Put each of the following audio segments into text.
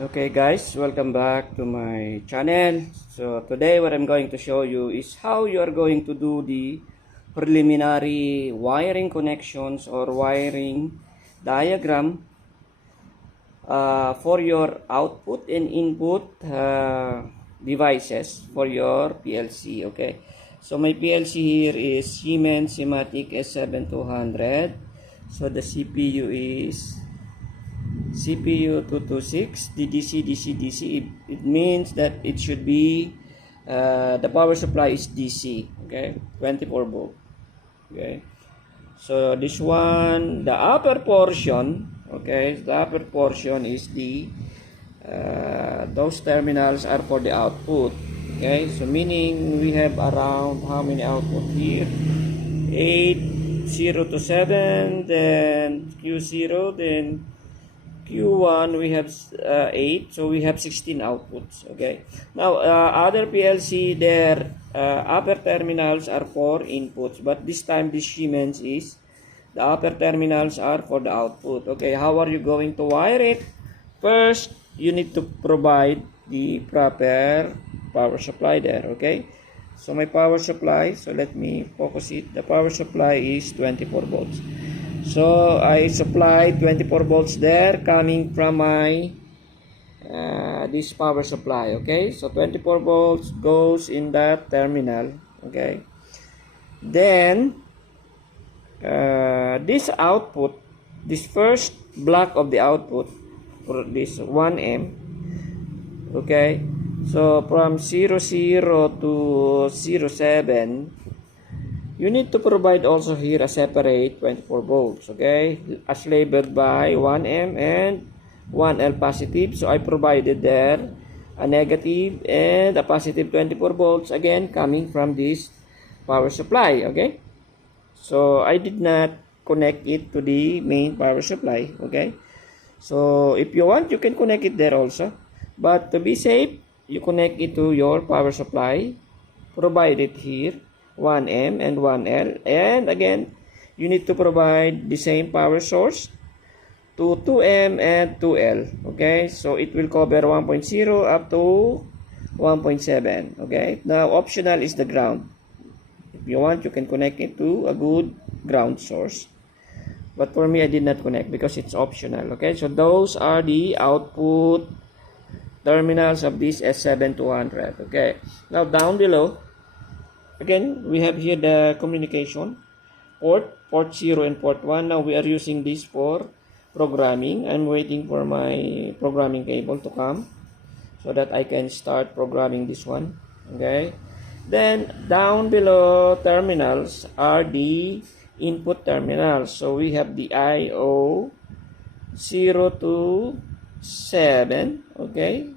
Okay guys, welcome back to my channel. So today what I'm going to show you is how you are going to do the preliminary wiring connections or wiring diagram for your output and input devices for your PLC. Okay, so my PLC here is Siemens Simatic s7-200. So the CPU is CPU 226 DDC DC DC. It means that it should be the power supply is DC. Okay, 24 volt. Okay, so this one, the upper portion, okay, the upper portion is the those terminals are for the output. Okay, so meaning we have around how many output here? 8, 0 to 7, then Q0, then Q1 we have 8, so we have 16 outputs. Okay, now other PLC, their upper terminals are for inputs, but this time this Siemens is the upper terminals are for the output. Okay, how are you going to wire it? First, you need to provide the proper power supply there. Okay, so my power supply, so let me focus it. The power supply is 24 volts. So I supply 24 volts there coming from my this power supply. Okay, so 24 volts goes in that terminal. Okay, then this output, this first block of the output for this 1M. Okay, so from 00 to 07, you need to provide also here a separate 24 volts, okay, as labeled by 1M and 1L positive. So I provided there a negative and a positive 24 volts, again coming from this power supply. Okay, so I did not connect it to the main power supply. Okay, so if you want, you can connect it there also, but to be safe, you connect it to your power supply, provide it here 1M and 1L, and again you need to provide the same power source to 2M and 2L. Okay, so it will cover 1.0 up to 1.7. okay, now optional is the ground. If you want, you can connect it to a good ground source, but for me I did not connect because it's optional. Okay, so those are the output terminals of this s7-200. Okay, now down below, again, we have here the communication port 0 and port 1. Now we are using this for programming. I'm waiting for my programming cable to come so that I can start programming this one. Okay, then down below terminals are the input terminals. So we have the IO 0 to 7. Okay,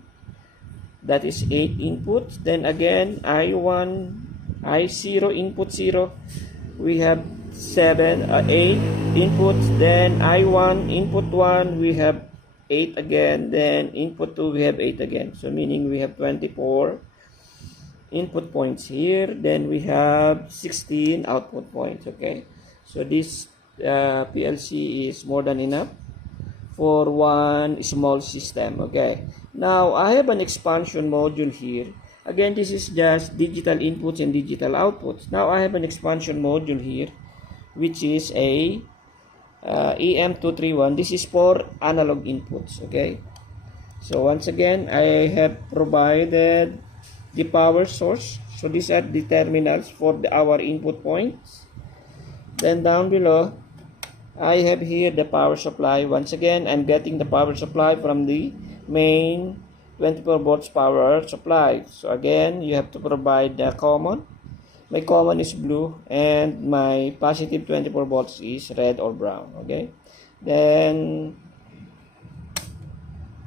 that is 8 inputs. Then again, I0 input 0, we have 8 inputs. Then I1 input 1, we have 8 again. Then input 2, we have 8 again. So meaning we have 24 input points here. Then we have 16 output points. Okay, so this PLC is more than enough for one small system. Okay, now I have an expansion module here. Again, this is just digital inputs and digital outputs. Now I have an expansion module here, which is a EM231. This is for analog inputs. Okay, so once again, I have provided the power source. So these are the terminals for our input points. Then down below, I have here the power supply. Once again, I'm getting the power supply from the main 24 volts power supply. So again, you have to provide the common. My common is blue and my positive 24 volts is red or brown. Okay, then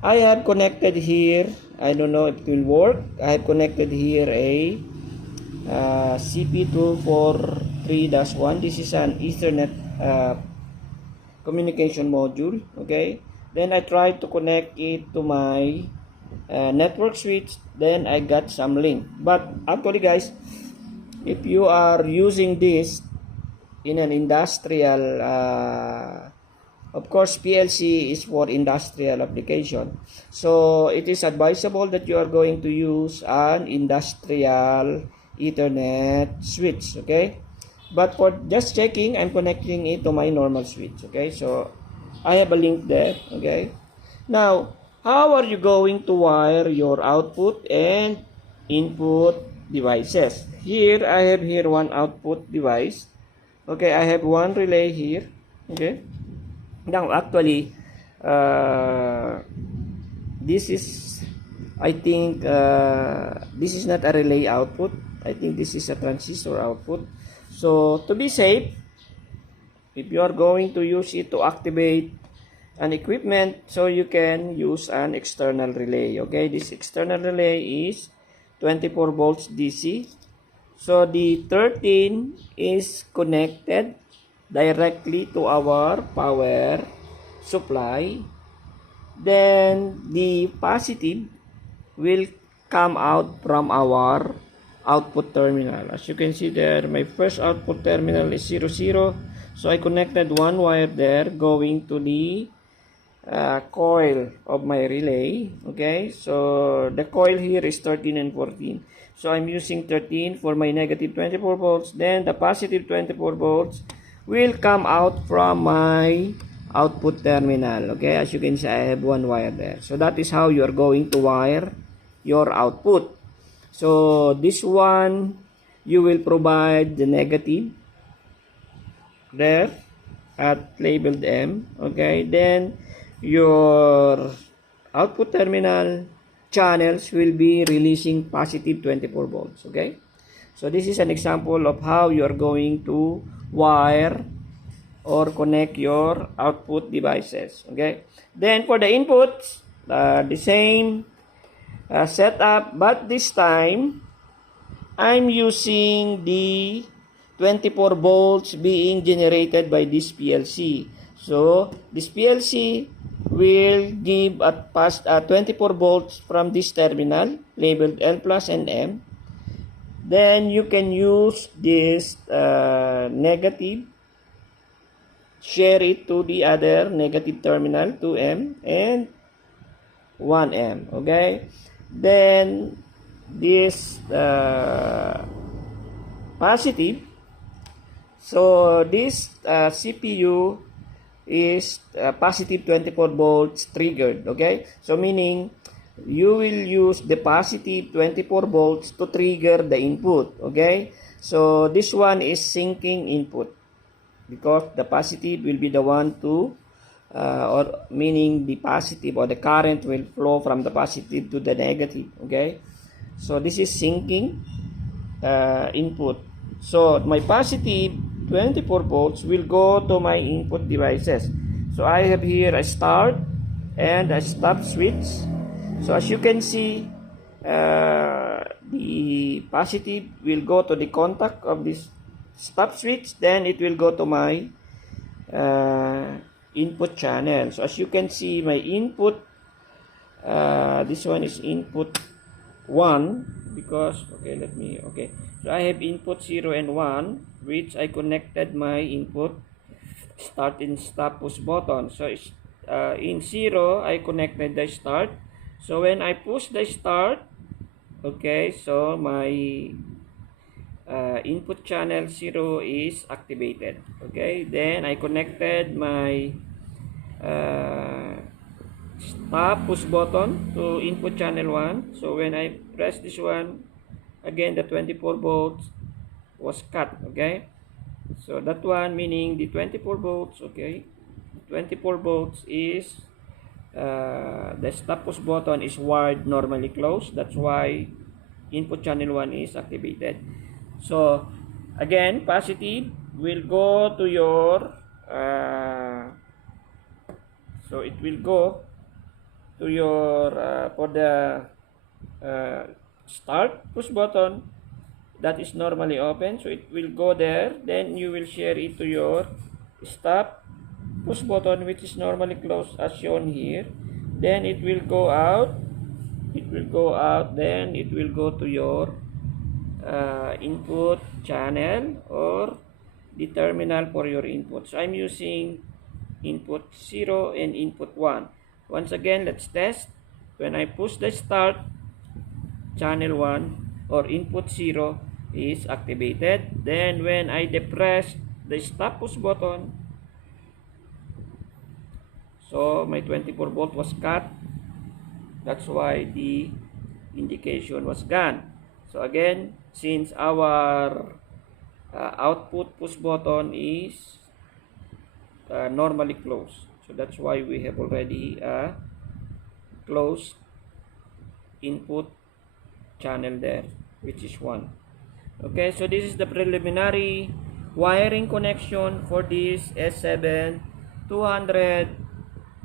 I have connected here, I don't know if it will work, I have connected here a CP243-1. This is an Ethernet communication module. Okay, then I tried to connect it to my network switch, then I got some link. But actually guys, if you are using this in an industrial Of course, PLC is for industrial application. So it is advisable that you are going to use an industrial Ethernet switch, okay? But for just checking, I'm connecting it to my normal switch, okay? So I have a link there, okay? Now, how are you going to wire your output and input devices? Here, I have here one output device. Okay, I have one relay here, okay? Now, actually, this is, I think, this is not a relay output. I think this is a transistor output. So, to be safe, if you are going to use it to activate an equipment, so you can use an external relay. Okay, this external relay is 24 volts DC. So, the 13 is connected directly to our power supply. Then the positive will come out from our output terminal. As you can see there, my first output terminal is 00. So I connected one wire there going to the coil of my relay. Okay, so the coil here is 13 and 14. So I'm using 13 for my negative 24 volts. Then the positive 24 volts will come out from my output terminal. Okay, as you can see, I have one wire there. So that is how you are going to wire your output. So this one, you will provide the negative there at labeled M. Okay, then your output terminal channels will be releasing positive 24 volts. Okay, so this is an example of how you are going to wire or connect your output devices. Okay, then for the inputs, the same setup, but this time I'm using the 24 volts being generated by this PLC. So this PLC will give a 24 volts from this terminal labeled L plus and M. Then you can use this negative, share it to the other negative terminal, 2M and 1M. Okay, then this positive, so this CPU is positive 24 volts triggered. Okay, so meaning you will use the positive 24 volts to trigger the input. Okay, so this one is sinking input because the positive will be the one to or meaning the positive or the current will flow from the positive to the negative. Okay, so this is sinking input. So my positive 24 volts will go to my input devices. So I have here a start and a stop switch. So as you can see, the positive will go to the contact of this stop switch, then it will go to my input channel. So as you can see, my input, this one is input 1 because, okay, so I have input 0 and 1, which I connected my input start and stop push button. So in 0, I connected the start. So when I push the start, okay, so my input channel 0 is activated. Okay, then I connected my stop push button to input channel 1. So when I press this one, again the 24 volts was cut. Okay, so that one meaning the 24 volts. Okay, 24 volts is the stop push button is wired normally closed. That's why input channel 1 is activated. So again, positive will go to your so it will go to your for the start push button that is normally open, so it will go there. Then you will share it to your stop push button, which is normally closed as shown here. Then it will go out, then it will go to your input channel or the terminal for your input. So I'm using input 0 and input 1. Once again, let's test. When I push the start, channel 1 or input 0 is activated. Then when I depress the stop push button, so my 24 volt was cut. That's why the indication was gone. So again, since our output push button is normally closed, so that's why we have already closed input channel there, which is 1. Okay, so this is the preliminary wiring connection for this s7-200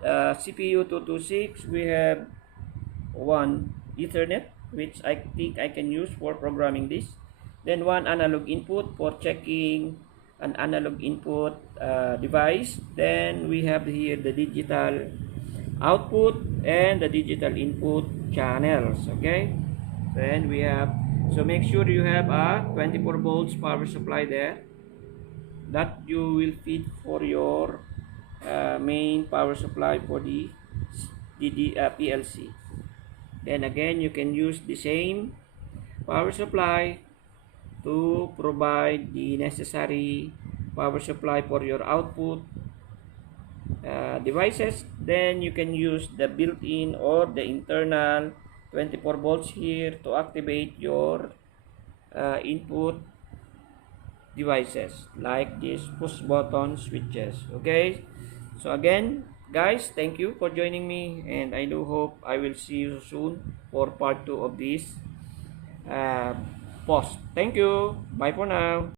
CPU 226. We have one Ethernet, which I think I can use for programming this. Then one analog input for checking an analog input device. Then we have here the digital output and the digital input channels. Okay, then we have, so make sure you have a 24 volts power supply there that you will feed for your main power supply for the PLC. Then again, you can use the same power supply to provide the necessary power supply for your output devices. Then you can use the built-in or the internal 24 volts here to activate your input devices like these push button switches. Okay, so again guys, thank you for joining me, and I do hope I will see you soon for part 2 of this post. Thank you, bye for now.